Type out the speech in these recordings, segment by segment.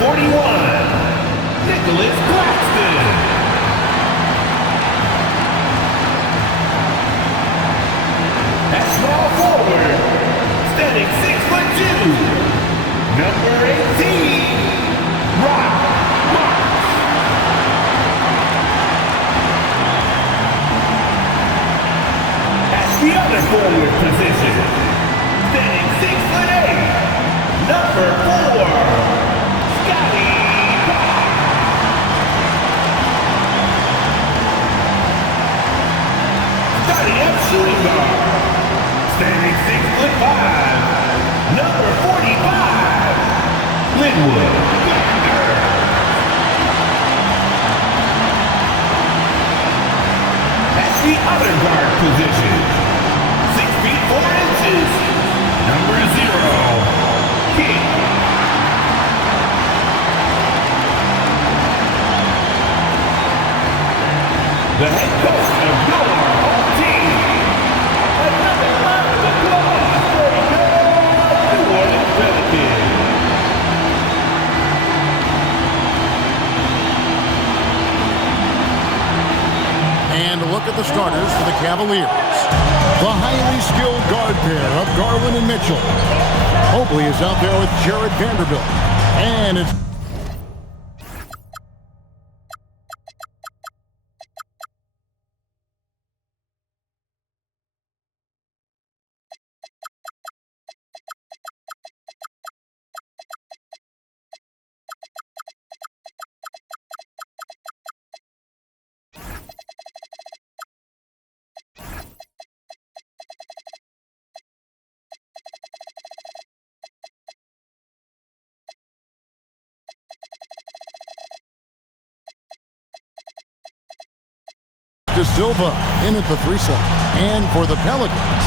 41, Nicholas Claxton. At small forward, standing 6'2", number 18, Rock Marks. At the other forward position, standing 6'8", number 4, Scotty Rock. Scotty at shooting guard, standing 6'5", number 45, Linwood Gardner. At the other guard position, 6 feet 4 inches, number 0, King. The head coach of your home team. Another round of applause for your New Orleans Pelicans. And look at the starters for the Cavaliers. The highly skilled guard pair of Garland and Mitchell. Mobley is out there with Jared Vanderbilt. And it's De Silva in at the 3 slot. And for the Pelicans,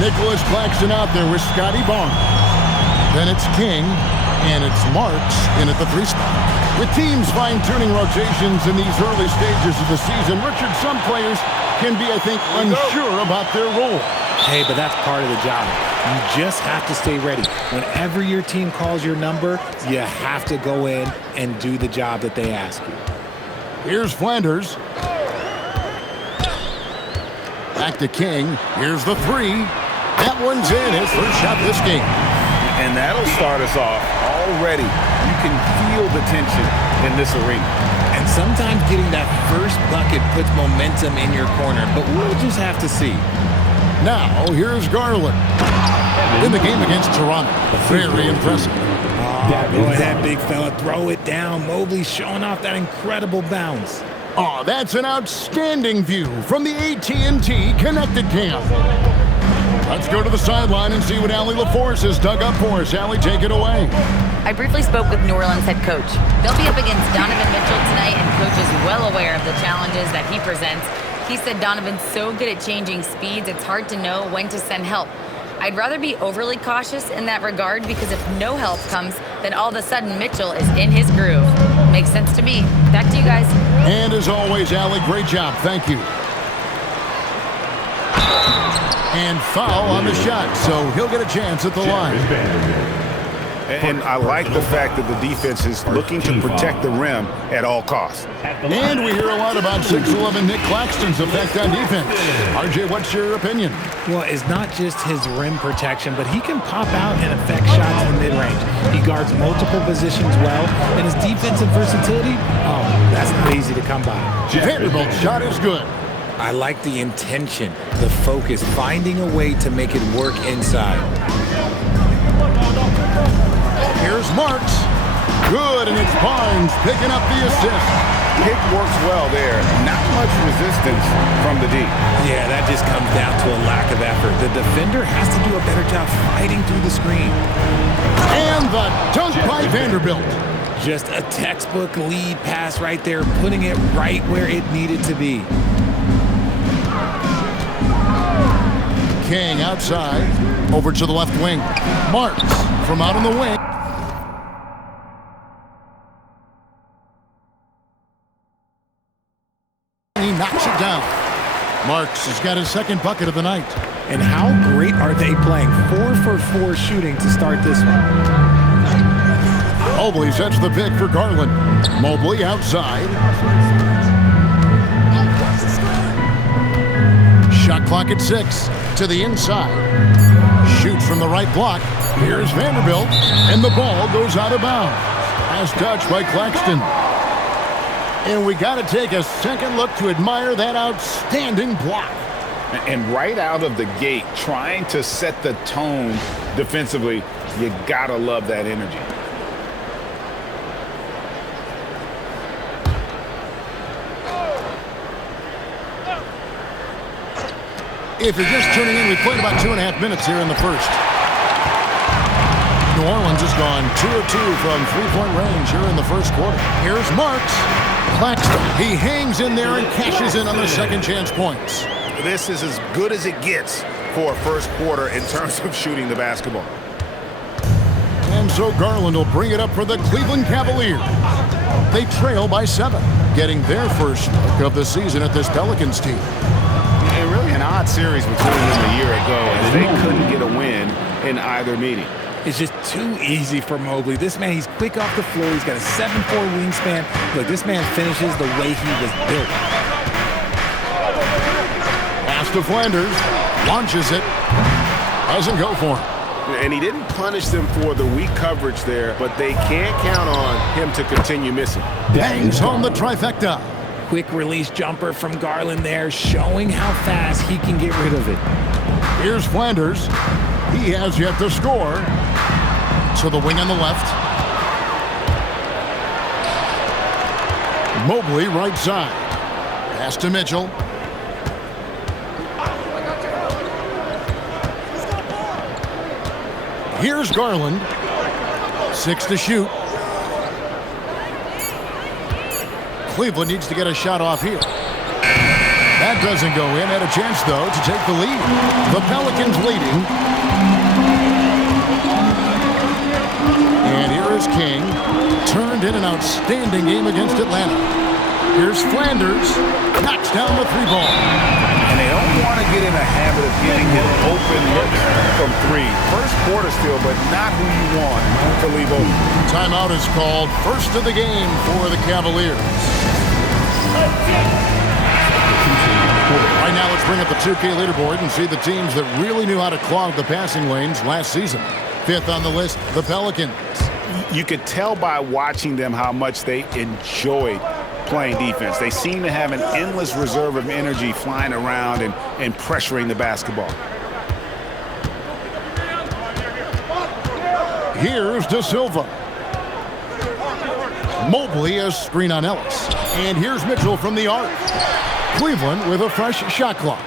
Nicholas Claxton out there with Scotty Barnes. Then it's King, and it's Marks in at the 3 spot. With teams fine-tuning rotations in these early stages of the season, Richard, some players can be, I think, unsure about their role. Hey, but that's part of the job. You just have to stay ready. Whenever your team calls your number, you have to go in and do the job that they ask you. Here's Flanders. Back to King. Here's the 3. That one's in. His first shot this game. And that'll start us off already. You can feel the tension in this arena. And sometimes getting that first bucket puts momentum in your corner, but we'll just have to see. Now, here's Garland. In the game against Toronto. Very impressive. Go ahead, big fella. Throw it down. Mobley showing off that incredible bounce. Oh, that's an outstanding view from the AT&T Connected Cam. Let's go to the sideline and see what Allie LaForce has dug up for us. Allie, take it away. I briefly spoke with New Orleans head coach. They'll be up against Donovan Mitchell tonight, and coach is well aware of the challenges that he presents. He said Donovan's so good at changing speeds, it's hard to know when to send help. I'd rather be overly cautious in that regard because if no help comes, then all of a sudden Mitchell is in his groove. Makes sense to me. Back to you guys. And as always, Allie, great job. Thank you. And foul on the shot, so he'll get a chance at the line. And I like the fact that the defense is looking to protect the rim at all costs. And we hear a lot about 6'11" Nick Claxton's effect on defense. RJ, what's your opinion? Well, it's not just his rim protection, but he can pop out and affect shots in mid-range. He guards multiple positions well, and his defensive versatility, that's not easy to come by. Vanderbilt's shot is good. I like the intention, the focus, finding a way to make it work inside. Here's Marks. Good, and it's Barnes picking up the assist. Pick works well there. Not much resistance from the D. Yeah, that just comes down to a lack of effort. The defender has to do a better job fighting through the screen. And the dunk by Vanderbilt. Just a textbook lead pass right there, putting it right where it needed to be. King outside, over to the left wing. Marks from out on the wing. He knocks it down. Marks has got his second bucket of the night. And how great are they playing? 4 for 4 shooting to start this one. Mobley sets the pick for Garland. Mobley outside. Shot clock at 6. To the inside. Shoots from the right block. Here's Vanderbilt. And the ball goes out of bounds. Last touch by Claxton. And we got to take a second look to admire that outstanding block. And right out of the gate, trying to set the tone defensively, you got to love that energy. If you're just tuning in, we played about 2.5 minutes here in the first. New Orleans has gone 2 of 2 from three-point range here in the first quarter. Here's Marks. Claxton. He hangs in there and cashes in on the second chance points. This is as good as it gets for a first quarter in terms of shooting the basketball. And so Garland will bring it up for the Cleveland Cavaliers. They trail by 7, getting their first look of the season at this Pelicans team. And really an odd series between them a year ago as they couldn't get a win in either meeting. It's just too easy for Mobley. This man, he's quick off the floor. He's got a 7'4" wingspan. Look, this man finishes the way he was built. Pass to Flanders. Launches it. Doesn't go for him. And he didn't punish them for the weak coverage there, but they can't count on him to continue missing. Bangs home the trifecta. Quick release jumper from Garland there, showing how fast he can get rid of it. Here's Flanders. He has yet to score. To the wing on the left. Mobley right side. Pass to Mitchell. Here's Garland. 6 to shoot. Cleveland needs to get a shot off here. That doesn't go in. Had a chance, though, to take the lead. The Pelicans leading. And here is King. Turned in an outstanding game against Atlanta. Here's Flanders. Knocks down the 3-ball. And they don't want to get in a habit of getting an open look from 3. First quarter still, but not who you want to leave open. Timeout is called. First of the game for the Cavaliers. Right now, let's bring up the 2K leaderboard and see the teams that really knew how to clog the passing lanes last season. 5th on the list, the Pelicans. You could tell by watching them how much they enjoyed playing defense. They seem to have an endless reserve of energy flying around and pressuring the basketball. Here's De Silva. Mobley a screen on Ellis. And here's Mitchell from the arc. Cleveland with a fresh shot clock.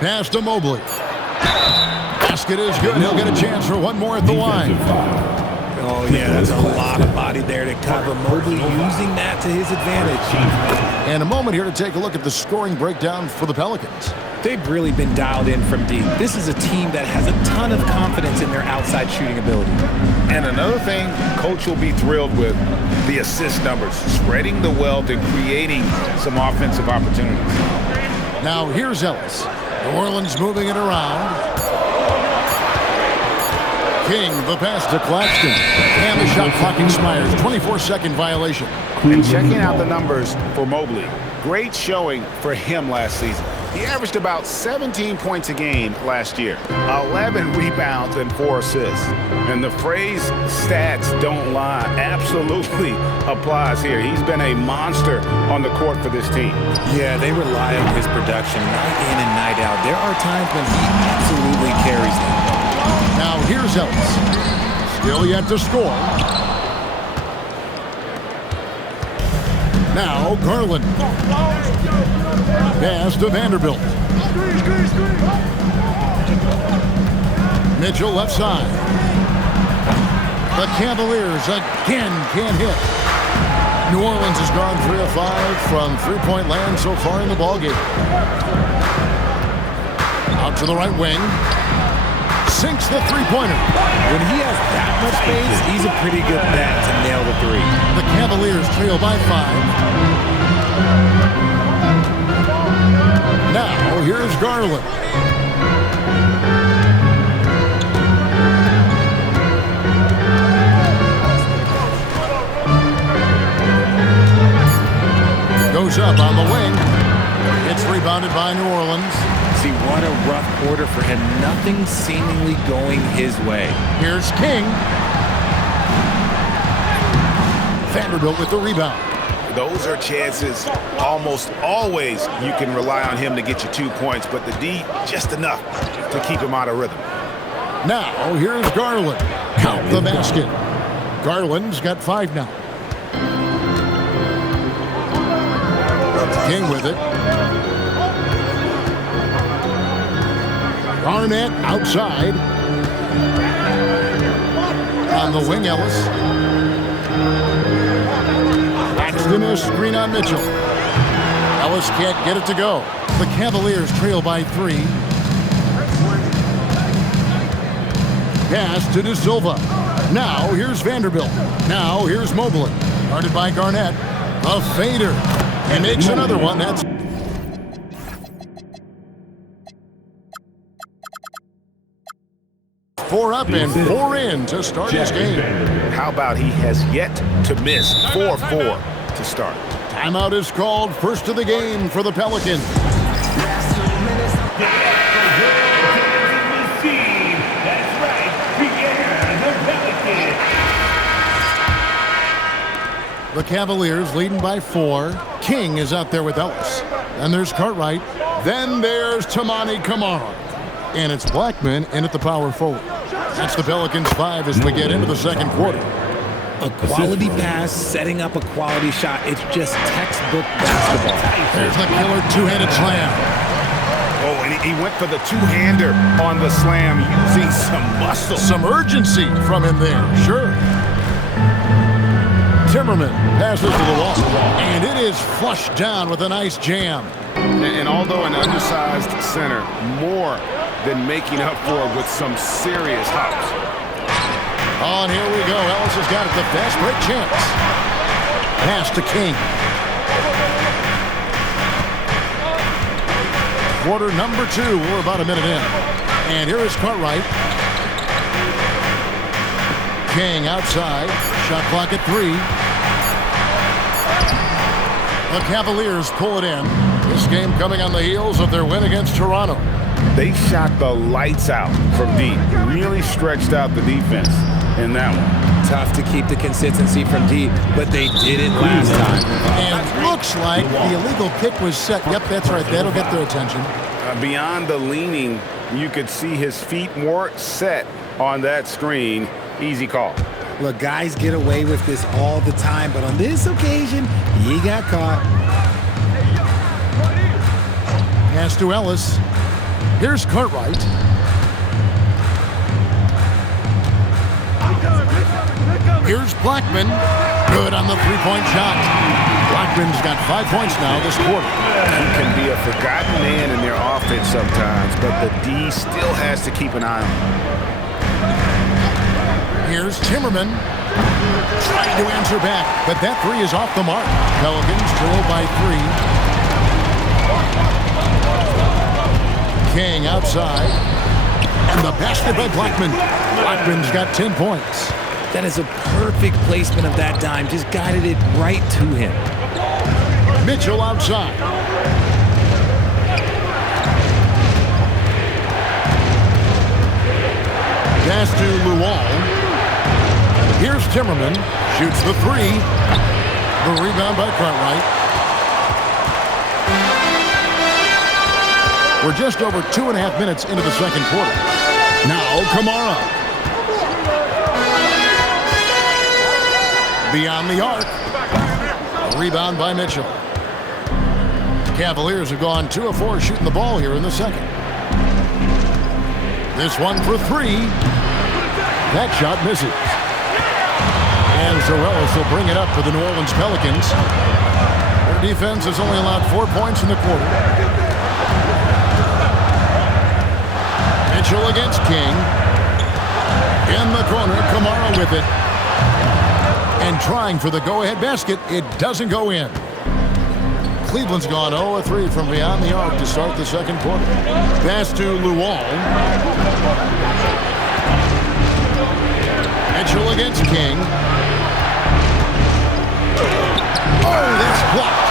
Pass to Mobley. Basket is good. He'll get a chance for one more at the line. Oh, yeah, that's a lot of body there to cover. Mobley using that to his advantage. And a moment here to take a look at the scoring breakdown for the Pelicans. They've really been dialed in from deep. This is a team that has a ton of confidence in their outside shooting ability. And another thing Coach will be thrilled with, the assist numbers, spreading the wealth and creating some offensive opportunities. Now here's Ellis. New Orleans moving it around. King, the pass to Claxton. And the shot clock expires. 24-second violation. And checking out the numbers for Mobley. Great showing for him last season. He averaged about 17 points a game last year, 11 rebounds and 4 assists. And the phrase stats don't lie absolutely applies here. He's been a monster on the court for this team. Yeah, they rely on his production night in and night out. There are times when he absolutely carries them. Now here's Ellis. Still yet to score. Now Garland. Pass to Vanderbilt. Mitchell left side. The Cavaliers again can't hit. New Orleans has gone 3 of 5 from three-point land so far in the ballgame. Out to the right wing. Sinks the three-pointer. When he has that much space, he's a pretty good bet to nail the 3. The Cavaliers trail by 5. Now, here's Garland. up on the wing. It's rebounded by New Orleans. See, what a rough quarter for him. Nothing seemingly going his way. Here's King. Vanderbilt with the rebound. Those are chances almost always you can rely on him to get you 2 points, but the D just enough to keep him out of rhythm. Now, here's Garland. Count the basket. Garland's got 5 now. King with it. Garnett outside. On the wing, Ellis. Paxton is screen on Mitchell. Ellis can't get it to go. The Cavaliers trail by 3. Pass to De Silva. Now here's Vanderbilt. Now here's Mobley. Guarded by Garnett. A fader. And makes another one. That's 4 up and 4 in to start this game. How about he has yet to miss 4-4 to start? Timeout is called. First of the game for the Pelicans. That's right, Pierre, the Pelicans. The Cavaliers leading by 4. King is out there with Ellis. And there's Cartwright. Then there's Tamani Kamara. And it's Blackman in at the power forward. That's the Pelicans 5 as we get into the second quarter. A quality pass, setting up a quality shot. It's just textbook basketball. There's the killer two-handed slam. Oh, and he went for the two-hander on the slam using some muscle. Some urgency from him there, sure. Timmerman passes to the wall. And it is flushed down with a nice jam. And although an undersized center, more than making up for it with some serious hops. Oh, and here we go. Ellis has got it. The fast break chance. Pass to King. Quarter number 2. We're about a minute in. And here is Cartwright. King outside. Shot clock at 3. The Cavaliers pull it in. This game coming on the heels of their win against Toronto. They shot the lights out from deep. Really stretched out the defense in that one. Tough to keep the consistency from deep, but they did it last time. And looks like the illegal pick was set. Yep, that's right. That'll get their attention. Beyond the leaning, you could see his feet more set on that screen. Easy call. Look, guys get away with this all the time, but on this occasion, he got caught. Pass to Ellis. Here's Cartwright. Here's Blackman. Good on the three-point shot. Blackman's got 5 points now this quarter. He can be a forgotten man in their offense sometimes, but the D still has to keep an eye on him. Here's Timmerman. Trying to answer back, but that 3 is off the mark. Pelicans trail by 3. King outside. And the basket by Blackman. Blackman's got 10 points. That is a perfect placement of that dime. Just guided it right to him. Mitchell outside. Pass to Luol. Here's Timmerman. Shoots the 3. The rebound by Cartwright. We're just over 2.5 minutes into the second quarter. Now Kamara. Beyond the arc. A rebound by Mitchell. Cavaliers have gone 2 of 4 shooting the ball here in the second. This one for 3. That shot misses. And Zorellis will bring it up for the New Orleans Pelicans. Their defense has only allowed 4 points in the quarter. Mitchell against King. In the corner, Kamara with it. And trying for the go-ahead basket. It doesn't go in. Cleveland's gone 0 of 3 from beyond the arc to start the second quarter. Pass to Luol. Mitchell against King. Oh, that's blocked.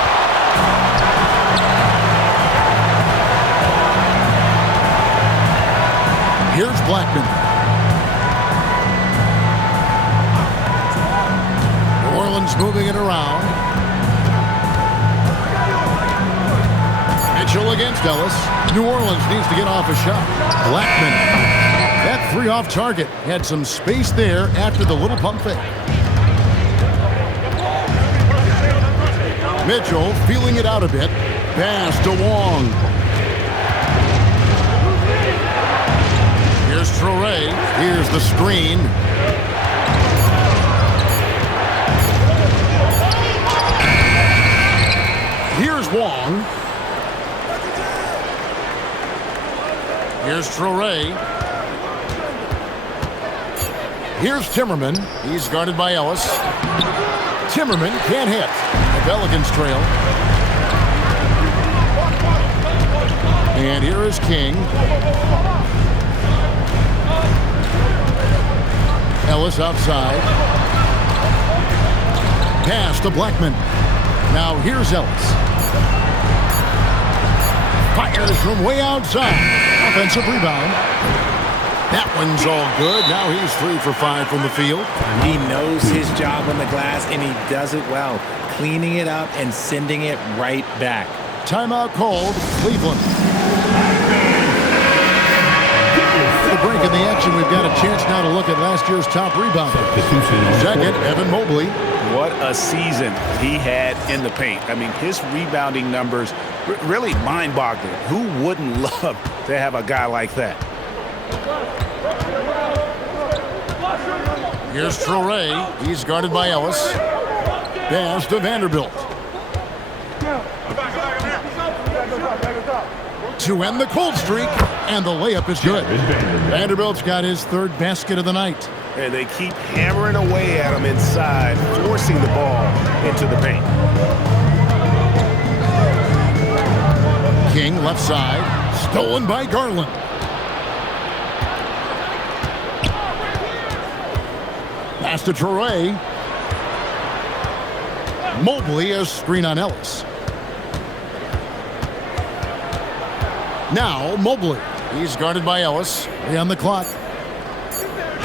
Blackman. New Orleans moving it around. Mitchell against Ellis. New Orleans needs to get off a shot. Blackman. That three off target. Had some space there after the little pump fake. Mitchell feeling it out a bit. Pass to Wong. Here's Traore. Here's the screen. Here's Wong. Here's Traore. Here's Timmerman. He's guarded by Ellis. Timmerman can't hit. The Pelicans trail. And here is King. Ellis outside. Pass to Blackman. Now here's Ellis. Fires from way outside. Offensive rebound. That one's all good. Now he's 3 for 5 from the field. He knows his job on the glass, and he does it well, cleaning it up and sending it right back. Timeout called, Cleveland. The break in the action, we've got a chance now to look at last year's top rebounder. Second, Evan Mobley. What a season he had in the paint. I mean, his rebounding numbers really mind-boggling. Who wouldn't love to have a guy like that? Here's Traore. He's guarded by Ellis. Pass to Vanderbilt. To end the cold streak, and the layup is good. Vanderbilt's got his third basket of the night. And they keep hammering away at him inside, forcing the ball into the paint. King left side. Stolen by Garland. Pass to Traore. Mobley a screen on Ellis. Now Mobley. He's guarded by Ellis. 3 on the clock.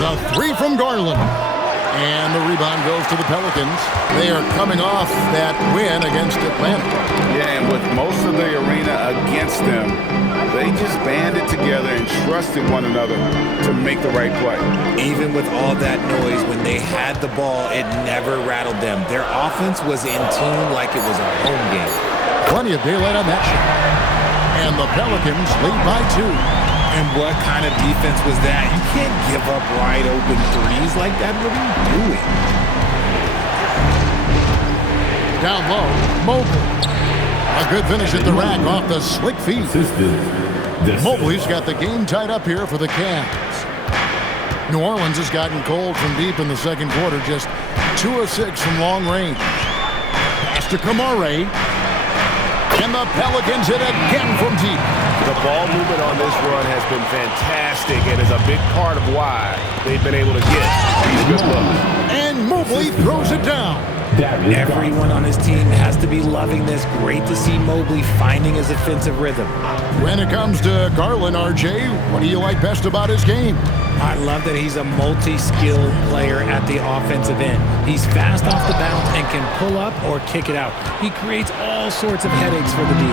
The 3 from Garland. And the rebound goes to the Pelicans. They are coming off that win against Atlanta. Yeah, and with most of the arena against them, they just banded together and trusted one another to make the right play. Even with all that noise, when they had the ball, it never rattled them. Their offense was in tune like it was a home game. Plenty of daylight on that shot. And the Pelicans lead by 2. And what kind of defense was that? You can't give up wide open threes like that. What are you doing? Down low, Mobley. A good finish at the rack off the slick feet. Mobley's got the game tied up here for the Cavs. New Orleans has gotten cold from deep in the second quarter, just 2 of 6 from long range. Pass to Kamare. And the Pelicans hit again from deep. The ball movement on this run has been fantastic and is a big part of why they've been able to get these good looks. And Mobley throws it down. Everyone on his team has to be loving this. Great to see Mobley finding his offensive rhythm. When it comes to Garland, RJ, what do you like best about his game? I love that he's a multi-skilled player at the offensive end. He's fast off the bounce and can pull up or kick it out. He creates all sorts of headaches for the D.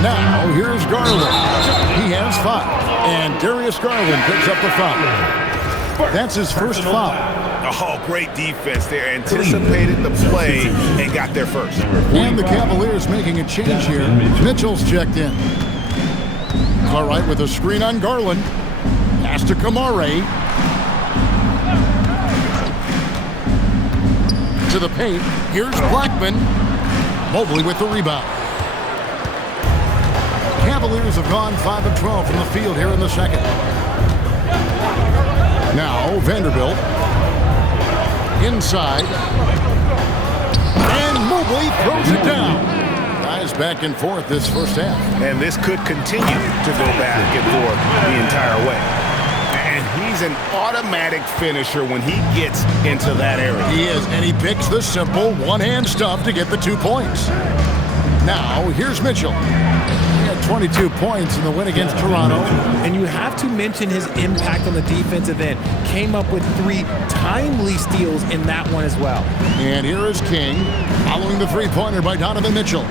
Now, here's Garland. He has 5. And Darius Garland picks up the foul. That's his first foul. Oh, great defense there. Anticipated the play and got there first. And the Cavaliers making a change here. Mitchell's checked in. All right, with a screen on Garland. Pass to Kamare. To the paint. Here's Blackman. Mobley with the rebound. Cavaliers have gone 5 of 12 from the field here in the second. Now Vanderbilt. Inside. And Mobley throws it down. Guys back and forth this first half. And this could continue to go back and forth the entire way. And he's an automatic finisher when he gets into that area. He is, and he picks the simple one-hand stuff to get the 2 points. Now, here's Mitchell. He had 22 points in the win against Toronto. And you have to mention his impact on the defensive end. Came up with 3 timely steals in that one as well. And here is King following the three-pointer by Donovan Mitchell.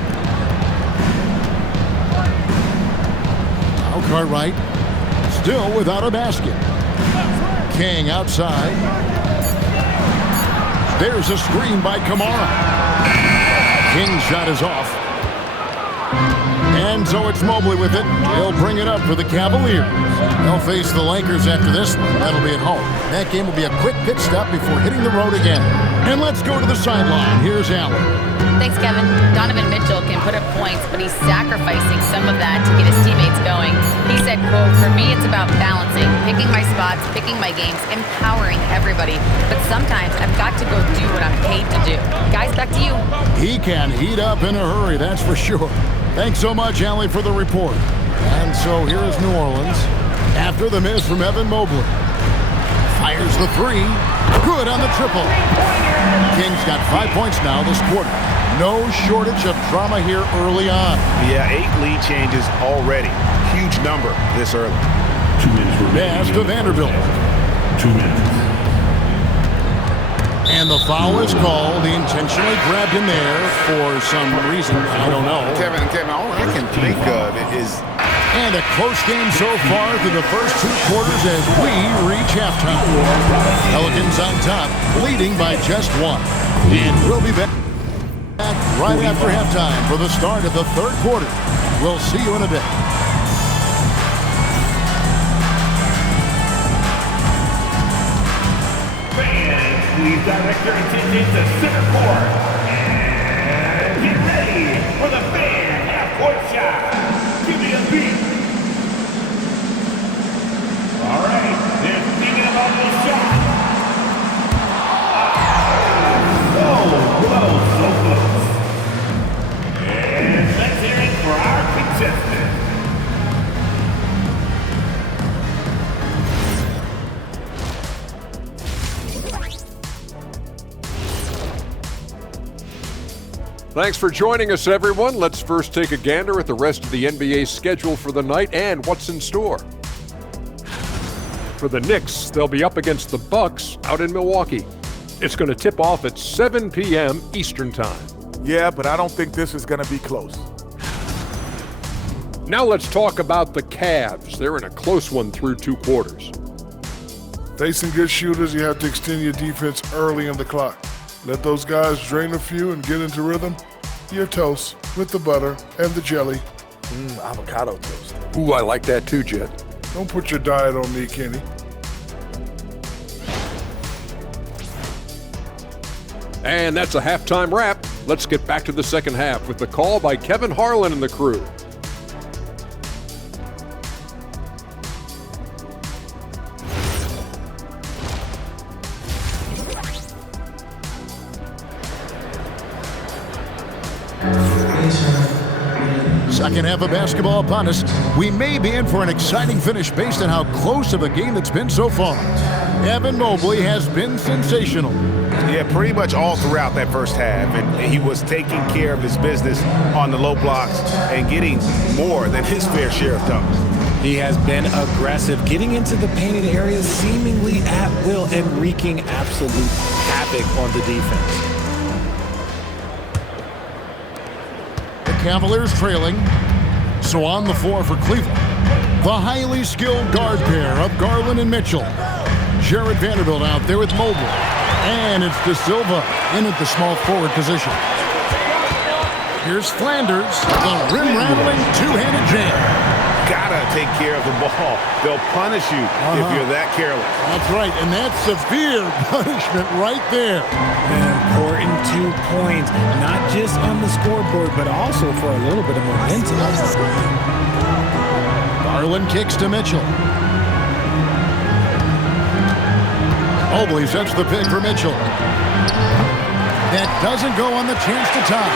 Now Cartwright still without a basket. King outside. There's a screen by Kamara. King's shot is off. And so it's Mobley with it. He'll bring it up for the Cavaliers. They'll face the Lakers after this. That'll be at home. That game will be a quick pit stop before hitting the road again. And let's go to the sideline. Here's Allen. Thanks, Kevin. Donovan Mitchell can put up points, but he's sacrificing some of that to get his teammates going. He said, quote, "For me, it's about balancing, picking my spots, picking my games, empowering everybody. But sometimes I've got to go do what I'm paid to do." Guys, back to you. He can heat up in a hurry, that's for sure. Thanks so much, Allie, for the report. And so here is New Orleans after the miss from Evan Mobley. Fires the three. Good on the triple. King's got 5 points now this quarter. No shortage of drama here early on. Yeah, 8 lead changes already. Huge number this early. 2 minutes remaining. Pass to Vanderbilt. 2 minutes. And the foul is called. He intentionally grabbed him there for some reason. I don't know. Kevin, all I can think of is... And a close game so far through the first 2 quarters as we reach halftime. Pelicans on top, leading by just 1. And we'll be back right after halftime for the start of the 3rd quarter. We'll see you in a bit. Fans, please direct your attention to center court. And get ready for the fan half-court shot. Give me a beat. All right, they're thinking about this shot. So close, so close. And let's hear it for our contestant. Thanks for joining us, everyone. Let's first take a gander at the rest of the NBA schedule for the night and what's in store. For the Knicks, they'll be up against the Bucks out in Milwaukee. It's going to tip off at 7 p.m. Eastern Time. Yeah, but I don't think this is going to be close. Now let's talk about the Cavs. They're in a close one through 2 quarters. Facing good shooters, you have to extend your defense early in the clock. Let those guys drain a few and get into rhythm. Your toast with the butter and the jelly. Avocado toast. Ooh, I like that too, Jet. Don't put your diet on me, Kenny. And that's a halftime wrap. Let's get back to the second half with the call by Kevin Harlan and the crew. Second half of basketball upon us. We may be in for an exciting finish based on how close of a game it's been so far. Evan Mobley has been sensational. Yeah, pretty much all throughout that first half. And he was taking care of his business on the low blocks and getting more than his fair share of dunks. He has been aggressive, getting into the painted areas seemingly at will and wreaking absolute havoc on the defense. Cavaliers trailing, so on the floor for Cleveland. The highly skilled guard pair of Garland and Mitchell. Jared Vanderbilt out there with Mobley. And it's De Silva in at the small forward position. Here's Flanders, the rim-rattling two-handed jam. Gotta take care of the ball. They'll punish you if you're that careless. That's right, and that's severe punishment right there. An important 2 points, not just on the scoreboard, but also for a little bit of momentum. Garland kicks to Mitchell. Mobley sets the pick for Mitchell. That doesn't go on the chance to tie.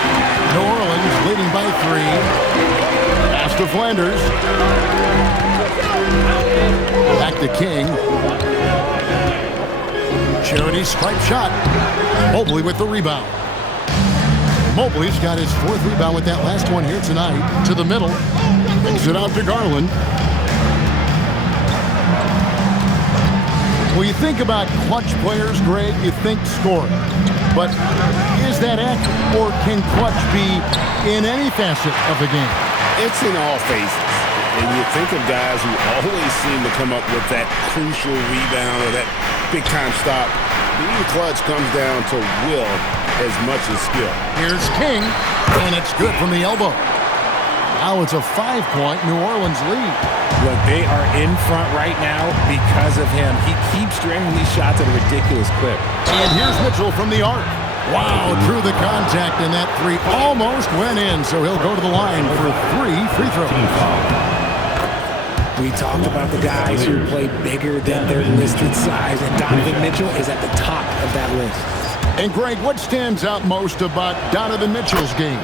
New Orleans leading by 3. Pass to Flanders. Back to King. Charity stripe shot. Mobley with the rebound. Mobley's got his 4th rebound with that last one here tonight. To the middle. Brings it out to Garland. When you think about clutch players, Greg, you think scoring. But is that accurate, or can clutch be in any facet of the game? It's in all phases. And you think of guys who always seem to come up with that crucial rebound or that big-time stop. Being clutch comes down to will as much as skill. Here's King, and it's good from the elbow. Now it's a 5-point New Orleans lead. Look, they are in front right now because of him. He keeps draining these shots at a ridiculous clip. And here's Mitchell from the arc. Wow, through the contact, and that 3 almost went in, so he'll go to the line for 3 free throws. We talked about the guys who play bigger than their listed size, and Donovan Mitchell is at the top of that list. And Greg, what stands out most about Donovan Mitchell's game?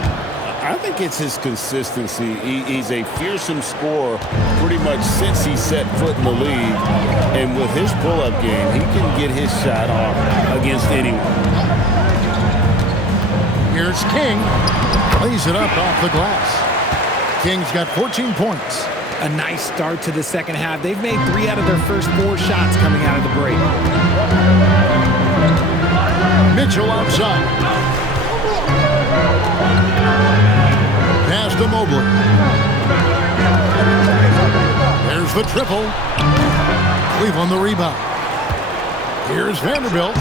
I think it's his consistency. He's a fearsome scorer pretty much since he set foot in the league. And with his pull-up game, he can get his shot off against anyone. Here's King. Plays it up off the glass. King's got 14 points. A nice start to the second half. They've made 3 out of their first 4 shots coming out of the break. Mitchell outside. Pass to Mobley. There's the triple. Cleveland the rebound. Here's Vanderbilt.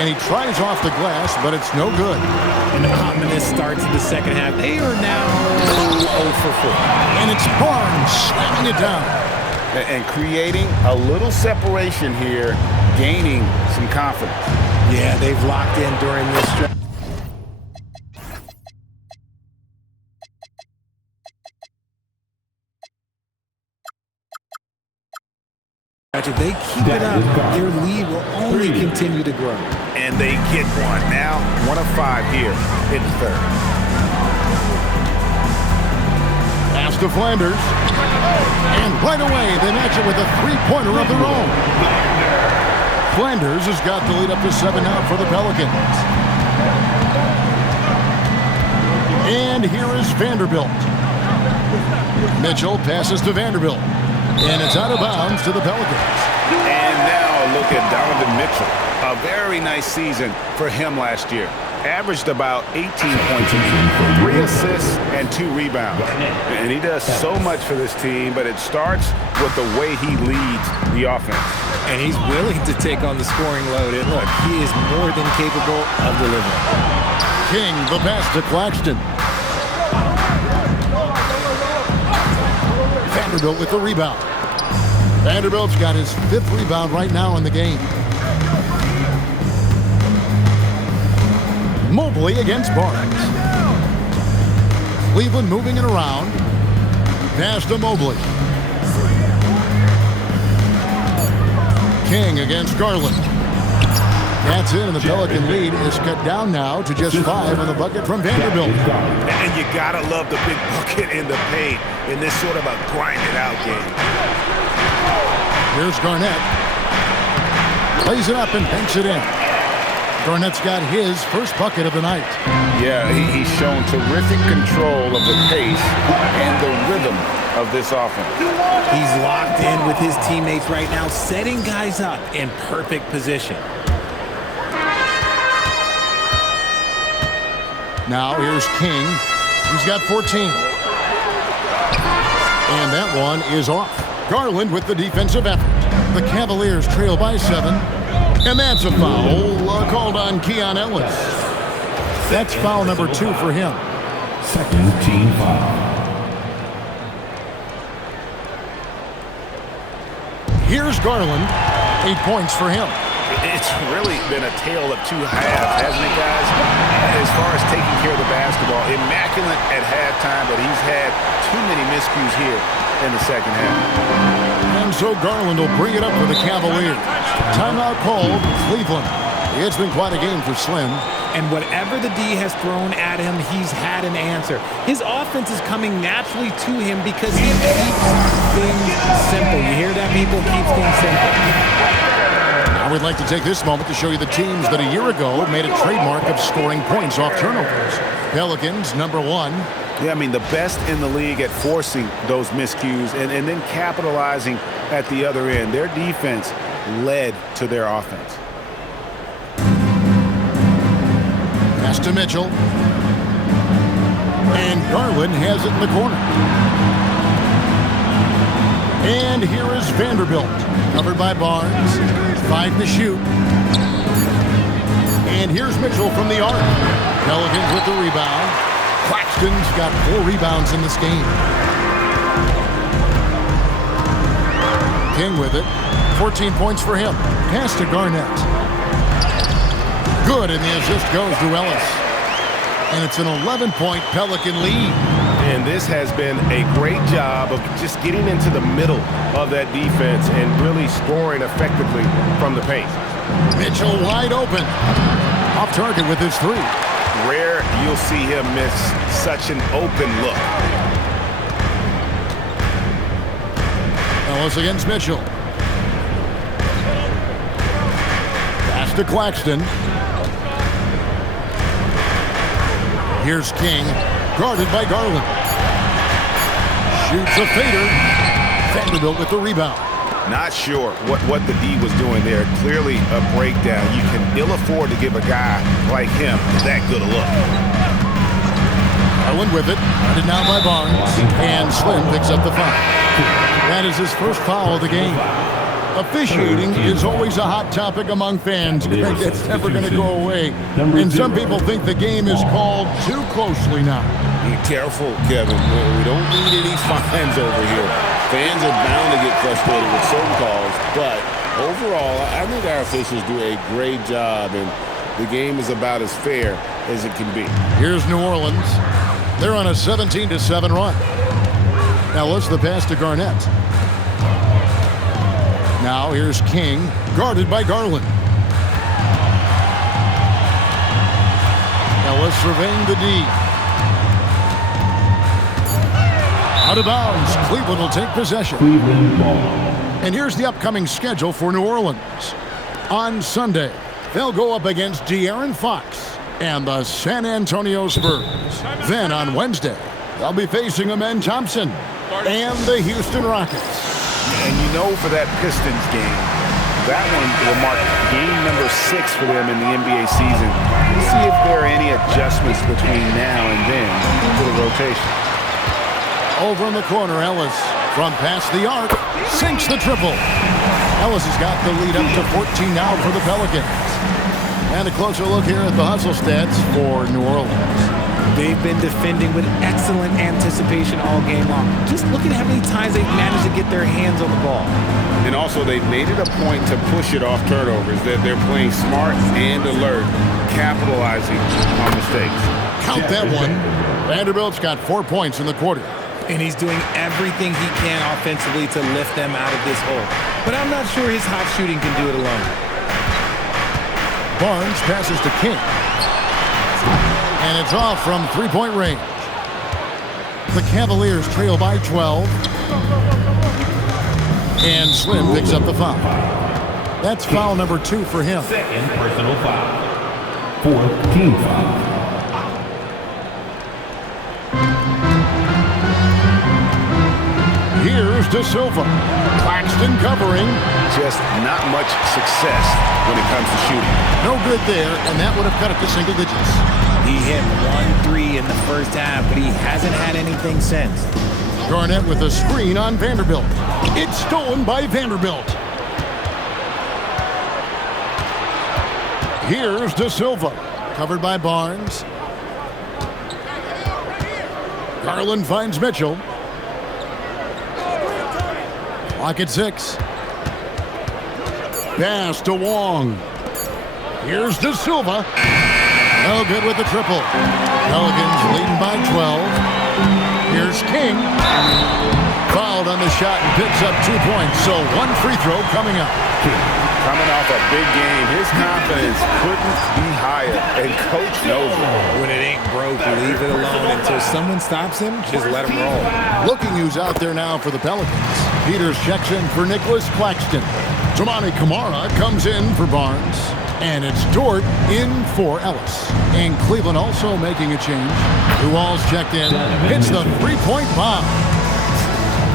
And he tries off the glass, but it's no good. And the ominous start to the second half. They are now 0 for 4. And it's Barnes slamming it down. And creating a little separation here, gaining some confidence. Yeah, they've locked in during this stretch. If they keep it up, their lead will only continue to grow. And they get one. Now, 1 of 5 here in the third. Pass to Flanders. And right away, they match it with a 3-pointer of their own. Flanders has got the lead up to 7 now for the Pelicans. And here is Vanderbilt. Mitchell passes to Vanderbilt. And it's out of bounds to the Pelicans. And now look at Donovan Mitchell. A very nice season for him last year. Averaged about 18 points a game, 3 assists and 2 rebounds. And he does so much for this team, but it starts with the way he leads the offense. And he's willing to take on the scoring load. And look, he is more than capable of delivering. King, the pass to Claxton. Vanderbilt with the rebound. Vanderbilt's got his 5th rebound right now in the game. Mobley against Barnes. Cleveland moving it around. Pass to Mobley. King against Garland. That's it, and the Pelican lead is cut down now to just 5 on the bucket from Vanderbilt. And you gotta love the big bucket in the paint in this sort of a grinded-out game. Here's Garnett. Plays it up and banks it in. Garnett's got his first bucket of the night. Yeah, he's shown terrific control of the pace and the rhythm of this offense. He's locked in with his teammates right now, setting guys up in perfect position. Now here's King. He's got 14. And that one is off. Garland with the defensive effort. The Cavaliers trail by 7. And that's a foul called on Keon Ellis. That's foul number 2 for him. Second team foul. Here's Garland. 8 points for him. It's really been a tale of 2 halves, hasn't it, guys? As far as taking care of the basketball, immaculate at halftime, but he's had too many miscues here in the second half. And so Garland will bring it up for the Cavaliers. Timeout called, Cleveland. It's been quite a game for Slim. And whatever the D has thrown at him, he's had an answer. His offense is coming naturally to him because he keeps things simple. You hear that, people? Keeps things simple. Now Now we'd like to take this moment to show you the teams that a year ago made a trademark of scoring points off turnovers. Pelicans, number 1. Yeah, I mean, the best in the league at forcing those miscues and then capitalizing at the other end. Their defense led to their offense. Pass to Mitchell. And Garland has it in the corner. And here is Vanderbilt. Covered by Barnes. 5 to shoot. And here's Mitchell from the arc. Pelicans with the rebound. Claxton's got 4 rebounds in this game. King with it. 14 points for him. Pass to Garnett. Good, and the assist goes to Ellis. And it's an 11-point Pelican lead. And this has been a great job of just getting into the middle of that defense and really scoring effectively from the paint. Mitchell wide open. Off target with his 3. Rare you'll see him miss such an open look. Ellis against Mitchell. Pass to Claxton. Here's King, guarded by Garland. Shoots a fader. Vanderbilt with the rebound. Not sure what the D was doing there. Clearly a breakdown. You can ill afford to give a guy like him that good a look. Garland with it. Guarded now by Barnes. And Slim picks up the foul. That is his first foul of the game. Officiating is always a hot topic among fans. It's never going to go away. And some people think the game is called too closely now. Be careful, Kevin. We don't need any fines over here. Fans are bound to get frustrated with certain calls, but overall, I think our officials do a great job, and the game is about as fair as it can be. Here's New Orleans. They're on a 17-7 run. Now let's the pass to Garnett. Now here's King, guarded by Garland. Ellis surveying the D. Out of bounds. Cleveland will take possession. And here's the upcoming schedule for New Orleans. On Sunday, they'll go up against De'Aaron Fox and the San Antonio Spurs. Then on Wednesday, they'll be facing Amen Thompson and the Houston Rockets. And you know, for that Pistons game, that one will mark game number 6 for them in the NBA season. We'll see if there are any adjustments between now and then to the rotation. Over in the corner, Ellis from past the arc sinks the triple. Ellis has got the lead up to 14 now for the Pelicans. And a closer look here at the hustle stats for New Orleans. They've been defending with excellent anticipation all game long. Just look at how many times they've managed to get their hands on the ball. And also, they've made it a point to push it off turnovers, that they're playing smart and alert, capitalizing on mistakes. Count that one. Vanderbilt's got 4 points in the quarter. And he's doing everything he can offensively to lift them out of this hole. But I'm not sure his hot shooting can do it alone. Barnes passes to King. And it's off from three-point range. The Cavaliers trail by 12. And Slim picks up the foul. That's foul number 2 for him. Second personal foul. 4th team foul. Here's De Silva. Claxton covering. Just not much success when it comes to shooting. No good there, and that would have cut it to single digits. He hit 1 3 in the first half, but he hasn't had anything since. Garnett with a screen on Vanderbilt. It's stolen by Vanderbilt. Here's De Silva. Covered by Barnes. Garland finds Mitchell. Clock at 6. Pass to Wong. Here's De Silva. No good with the triple. Pelicans leading by 12. Here's King. Fouled on the shot and picks up 2 points. So 1 free throw coming up. Coming off a big game, his confidence couldn't be higher, and Coach knows it. When it ain't broke, leave it alone until someone stops him. Just let him roll. Looking who's out there now for the Pelicans. Peters checks in for Nicholas Claxton. Tamani Kamara comes in for Barnes. And it's Dort in for Ellis. And Cleveland also making a change. Duval's checked in. Hits the three-point bomb.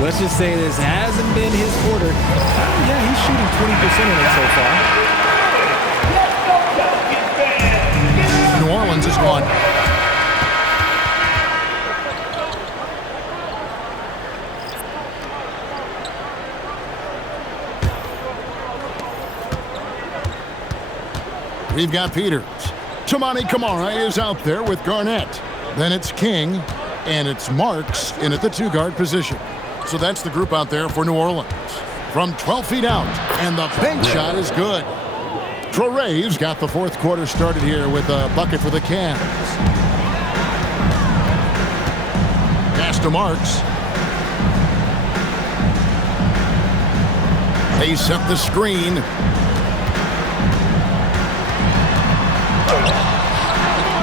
Let's just say this hasn't been his quarter. Yeah, he's shooting 20% of it so far. New Orleans is gone. We've got Peters. Tamani Kamara is out there with Garnett. Then it's King, and it's Marks in at the two-guard position. So that's the group out there for New Orleans. From 12 feet out, and the bank shot is good. Traore's got the fourth quarter started here with a bucket for the Cavs. Pass to Marks. They set the screen.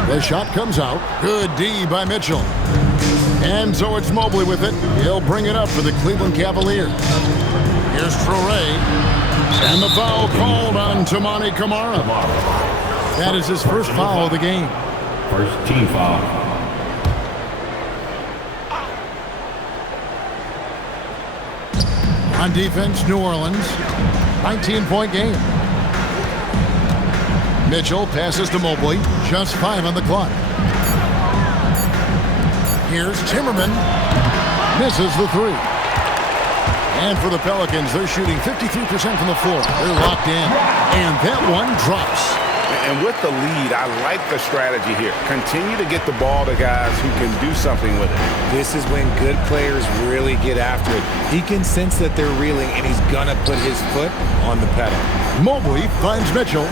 The shot comes out. Good D by Mitchell. And so it's Mobley with it. He'll bring it up for the Cleveland Cavaliers. Here's Traore. And the foul called on Tamani Kamara. That is his first foul of the game. First team foul. On defense, New Orleans. 19-point game. Mitchell passes to Mobley. Just 5 on the clock. Here's Timmerman. Misses the three. And for the Pelicans, they're shooting 53% from the floor. They're locked in. And that one drops. And with the lead, I like the strategy here. Continue to get the ball to guys who can do something with it. This is when good players really get after it. He can sense that they're reeling, and he's going to put his foot on the pedal. Mobley finds Mitchell.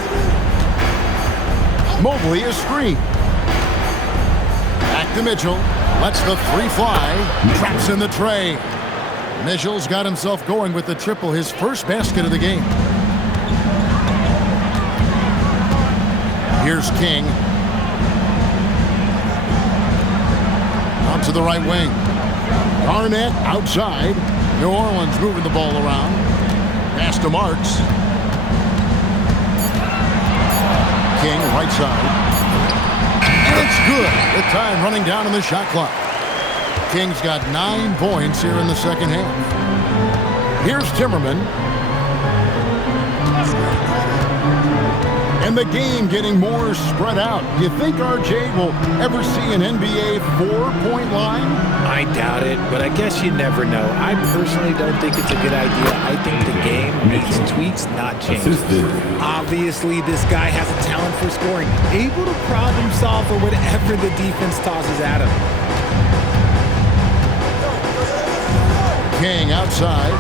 Mobley is screened. Back to Mitchell. Lets the three fly. Traps in the tray. Mitchell's got himself going with the triple, his first basket of the game. Here's King. Out to the right wing. Garnett outside. New Orleans moving the ball around. Pass to Marks. King, right side. And it's good. The time running down on the shot clock. King's got 9 points here in the second half. Here's Timmerman. And the game getting more spread out. Do you think RJ will ever see an NBA 4-point line? I doubt it, but I guess you never know. I personally don't think it's a good idea. I think the game needs tweaks, not changes. Obviously, this guy has a talent for scoring, able to problem solve for whatever the defense tosses at him. King outside.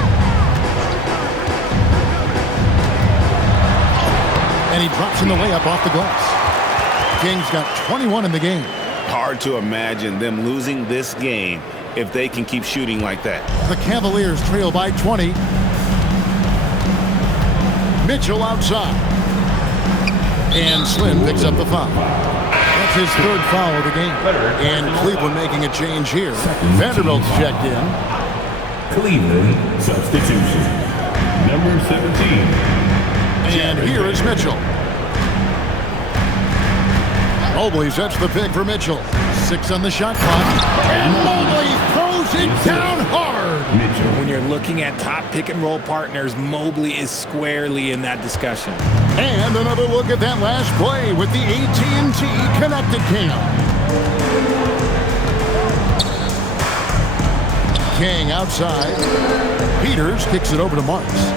And he drops in the layup off the glass. King's got 21 in the game. Hard to imagine them losing this game if they can keep shooting like that. The Cavaliers trail by 20. Mitchell outside. And Slim picks up the foul. That's his third foul of the game. And Cleveland making a change here. Vanderbilt's checked in. Cleveland substitution. Number 17. And here is Mitchell. Mobley sets the pick for Mitchell. 6 on the shot clock. And Mobley throws it down hard. Mitchell. When you're looking at top pick-and-roll partners, Mobley is squarely in that discussion. And another look at that last play with the AT&T Connected Cam. King outside. Peters kicks it over to Marks.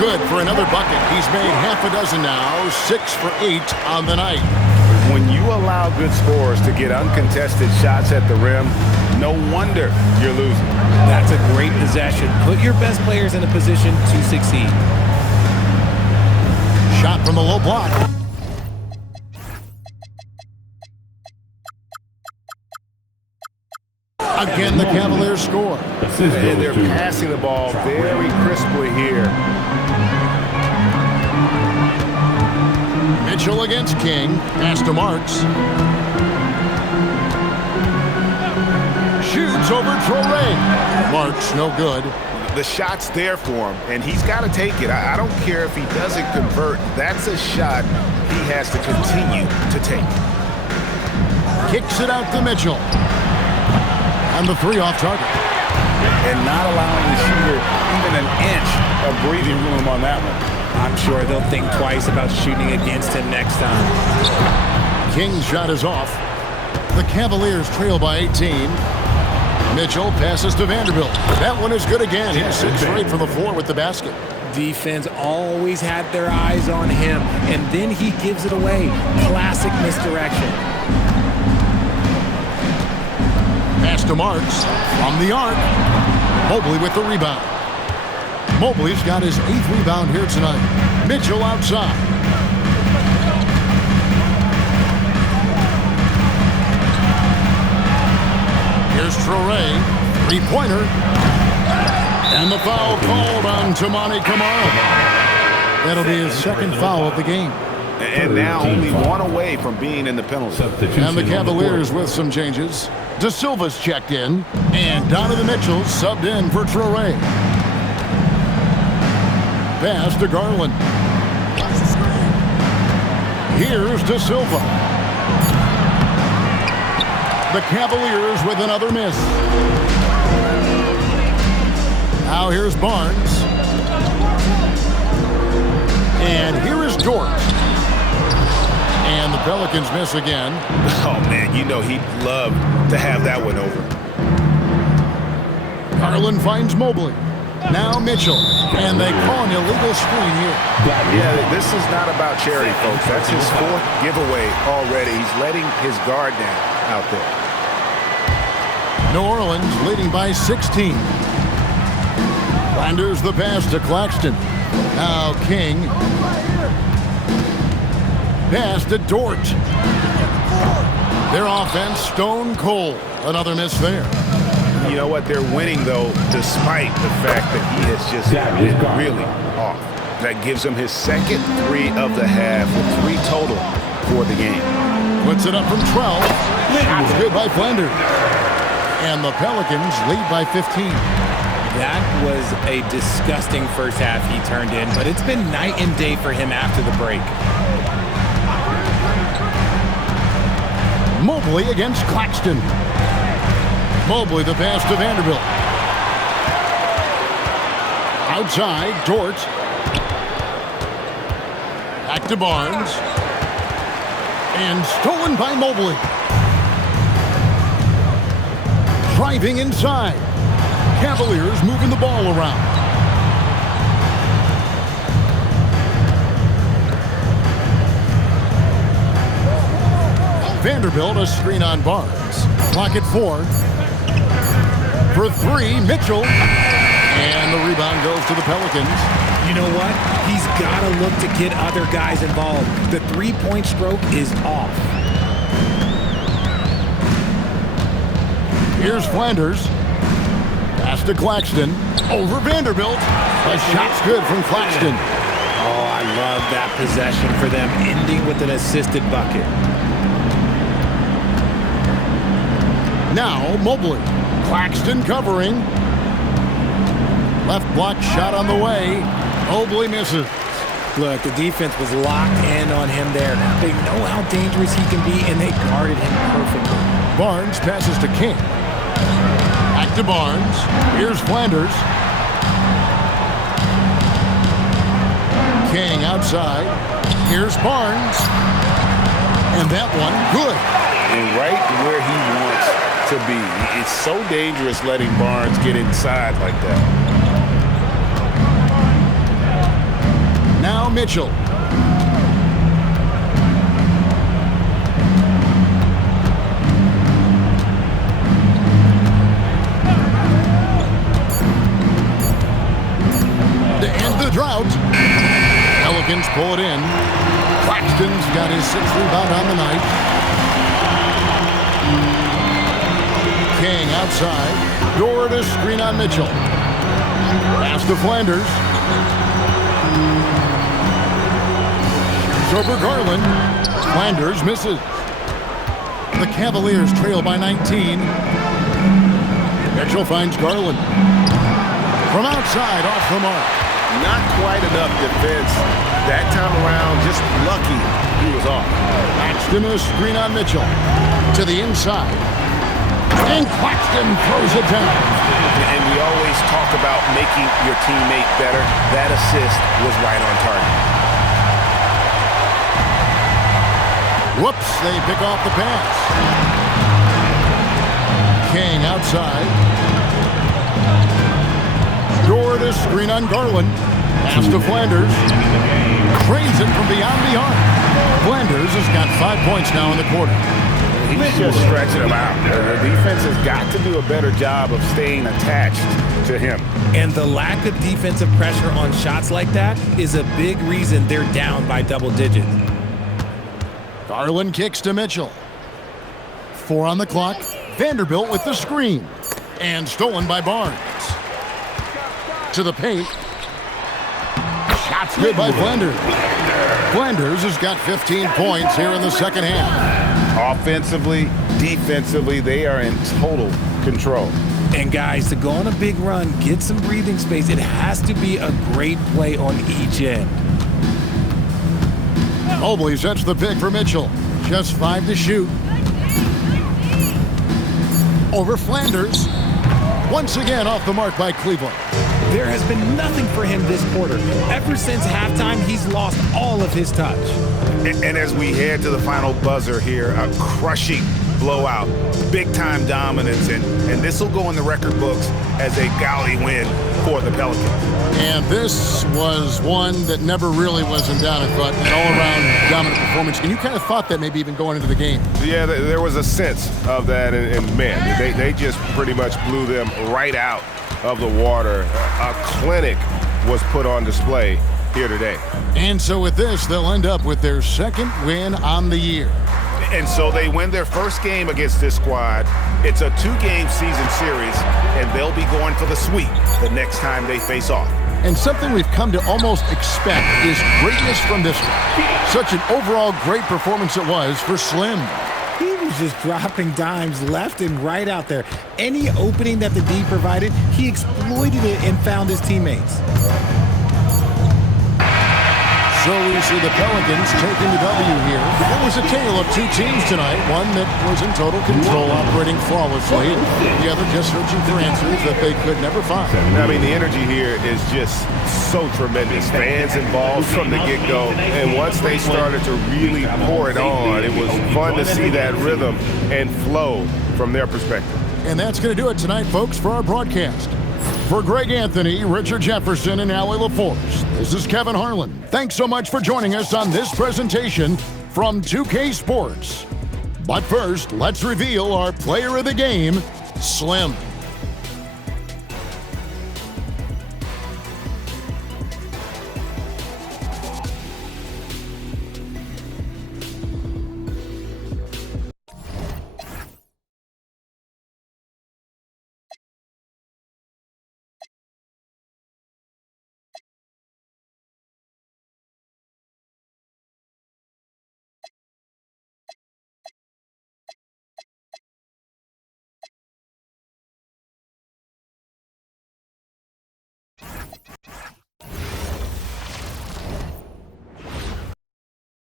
Good for another bucket. He's made half a dozen now. 6 for 8 on the night. When you allow good scorers to get uncontested shots at the rim, no wonder you're losing. That's a great possession. Put your best players in a position to succeed. Shot from the low block. Again, the Cavaliers score. And they're passing the ball very crisply here. Mitchell against King. Pass to Marks. Shoots over Traore. Marks, no good. The shot's there for him, and he's got to take it. I don't care if he doesn't convert. That's a shot he has to continue to take. Kicks it out to Mitchell. And the three off target. And not allowing the shooter even an inch of breathing room on that one. I'm sure they'll think twice about shooting against him next time. King's shot is off. The Cavaliers trail by 18. Mitchell passes to Vanderbilt. That one is good again. He sits straight from the floor with the basket. Defense always had their eyes on him, and then he gives it away. Classic misdirection. Pass to Marks from the arc. Mobley with the rebound. Mobley's got his 8th rebound here tonight. Mitchell outside. Here's Traore, three-pointer. And the foul called on Toumani Camara. That'll be his second foul of the game. And now only one away from being in the penalty. And the Cavaliers with some changes. De Silva's checked in, and Donovan Mitchell subbed in for Traore. Pass to Garland. Here's De Silva. The Cavaliers with another miss. Now here's Barnes. And here is Dort. And the Pelicans miss again. Oh, man, you know he'd love to have that one over. Garland finds Mobley. Now Mitchell. And they call an illegal screen here. Yeah, this is not about charity, folks. That's his 4th giveaway already. He's letting his guard down out there. New Orleans leading by 16. Flanders the pass to Claxton. Now King. Pass to Dort. Their offense stone cold. Another miss there. You know what? They're winning, though, despite the fact that he has just been really off. That gives him his second 3 of the half, with 3 total for the game. Puts it up from 12. Shots good by Flanders. And the Pelicans lead by 15. That was a disgusting first half he turned in, but it's been night and day for him after the break. Mobley against Claxton. Mobley the pass to Vanderbilt. Outside, Dort. Back to Barnes. And stolen by Mobley. Driving inside. Cavaliers moving the ball around. Vanderbilt a screen on Barnes. Clock at 4. For 3, Mitchell. And the rebound goes to the Pelicans. You know what? He's got to look to get other guys involved. The three-point stroke is off. Here's Flanders. Pass to Claxton. Over Vanderbilt. A shot's good from Claxton. Oh, I love that possession for them, ending with an assisted bucket. Now Mobley. Claxton covering. Left block shot on the way. Mobley misses. Look, the defense was locked in on him there. They know how dangerous he can be, and they guarded him perfectly. Barnes passes to King. Back to Barnes. Here's Flanders. King outside. Here's Barnes. And that one, good. And right where he wants to be. It's so dangerous letting Barnes get inside like that. Now Mitchell. To end the drought. Pelicans pull it in. Claxton's got his 6th rebound on the night. King outside. Door to screen on Mitchell. Pass to Flanders. Over Garland. Flanders misses. The Cavaliers trail by 19. Mitchell finds Garland. From outside, off the mark. Not quite enough defense. That time around, just lucky he was off. Claxton a screen on Mitchell. To the inside. And Claxton throws it down. And we always talk about making your teammate better. That assist was right on target. Whoops, they pick off the pass. King outside. Door to screen on Garland. Pass to Flanders. Cranes it from beyond the arc. Flanders has got 5 points now in the quarter. He's just stretching him out. The defense has got to do a better job of staying attached to him. And the lack of defensive pressure on shots like that is a big reason they're down by double digits. Garland kicks to Mitchell. 4 on the clock. Vanderbilt with the screen. And stolen by Barnes. To the paint. Shots good by Flanders. Flanders has got 15 points here in the second half. Offensively, defensively, they are in total control. And guys, to go on a big run, get some breathing space, it has to be a great play on each end. Mobley sets the pick for Mitchell. Just 5 to shoot. Over Flanders. Once again off the mark by Cleveland. There has been nothing for him this quarter. Ever since halftime, he's lost all of his touch. And as we head to the final buzzer here, a crushing blowout, big-time dominance, and this will go in the record books as a gaudy win for the Pelicans. And this was one that never really was in doubt, but an all-around dominant performance. And you kind of thought that maybe even going into the game. Yeah, there was a sense of that, and man, they just pretty much blew them right out of the water. A clinic was put on display here today. And so with this, they'll end up with their second win on the year. And so they win their first game against this squad. It's a 2-game season series, and they'll be going for the sweep the next time they face off. And something we've come to almost expect is greatness from this one. Such an overall great performance it was for Slim. He was just dropping dimes left and right out there. Any opening that the D provided, he exploited it and found his teammates. So we see the Pelicans taking the W here. It was a tale of 2 teams tonight. One that was in total control, operating flawlessly, and the other just searching for answers that they could never find. I mean, the energy here is just so tremendous. Fans involved from the get-go, and once they started to really pour it on, it was fun to see that rhythm and flow from their perspective. And that's going to do it tonight, folks, for our broadcast. For Greg Anthony, Richard Jefferson, and Allie LaForce, this is Kevin Harlan. Thanks so much for joining us on this presentation from 2K Sports. But first, let's reveal our player of the game, Slim.